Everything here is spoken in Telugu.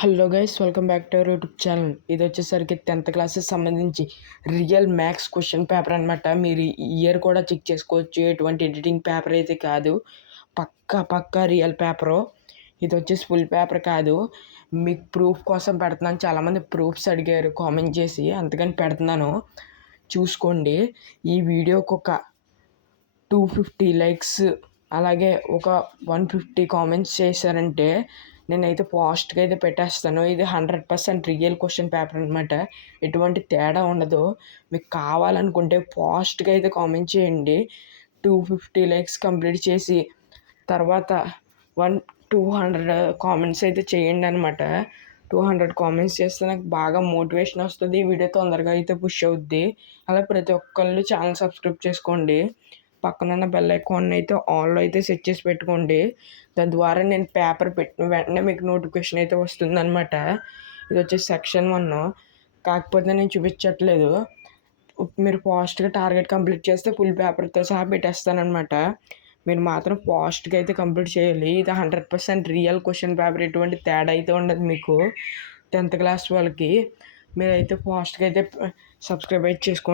Hello guys, welcome back to our YouTube channel. ఇది వచ్చేసరికి 10th క్లాసెస్ సంబంధించి రియల్ మ్యాథ్స్ క్వశ్చన్ పేపర్ అనమాట. మీరు ఇయర్ కూడా చెక్ చేసుకోవచ్చు. ఎటువంటి ఎడిటింగ్ పేపర్ అయితే కాదు, పక్కా రియల్ పేపరు. ఇది వచ్చేసి ఫుల్ పేపర్ కాదు, మీకు ప్రూఫ్ కోసం పెడుతున్నాను. చాలామంది ప్రూఫ్స్ అడిగారు కామెంట్ చేసి, అందుకని పెడుతున్నాను, చూసుకోండి. ఈ వీడియోకి ఒక 250 లైక్స్ అలాగే ఒక 150 కామెంట్స్ చేశారంటే నేనైతే ఫాస్ట్గా అయితే పెట్టేస్తాను. ఇది 100% రియల్ క్వశ్చన్ పేపర్ అనమాట. ఎటువంటి తేడా ఉండదు. మీకు కావాలనుకుంటే ఫాస్ట్గా అయితే కామెంట్ చేయండి. 250 లైక్స్ కంప్లీట్ చేసి తర్వాత 200 కామెంట్స్ అయితే చేయండి అనమాట. 200 కామెంట్స్ చేస్తే నాకు బాగా మోటివేషన్ వస్తుంది. ఈ వీడియో తొందరగా అయితే పుష్ అవుద్ది. అలా ప్రతి ఒక్కళ్ళు ఛానల్ సబ్స్క్రైబ్ చేసుకోండి. పక్కనున్న బెల్ ఐకాన్ అయితే ఆన్లో అయితే సెట్ చేసి పెట్టుకోండి. దాని ద్వారా నేను పేపర్ పెట్టిన వెంటనే మీకు నోటిఫికేషన్ అయితే వస్తుందన్నమాట. ఇది వచ్చేసి సెక్షన్ 1, కాకపోతే నేను చూపించట్లేదు. మీరు ఫాస్ట్గా టార్గెట్ కంప్లీట్ చేస్తే ఫుల్ పేపర్తో సహా పెట్టేస్తానమాట. మీరు మాత్రం ఫాస్ట్గా అయితే కంప్లీట్ చేయాలి. ఇది 100% రియల్ క్వశ్చన్ పేపర్. ఎటువంటి తేడా అయితే ఉండదు మీకు. 10th క్లాస్ వాళ్ళకి మీరైతే ఫాస్ట్గా అయితే సబ్స్క్రైబ్ అయితే చేసుకోండి.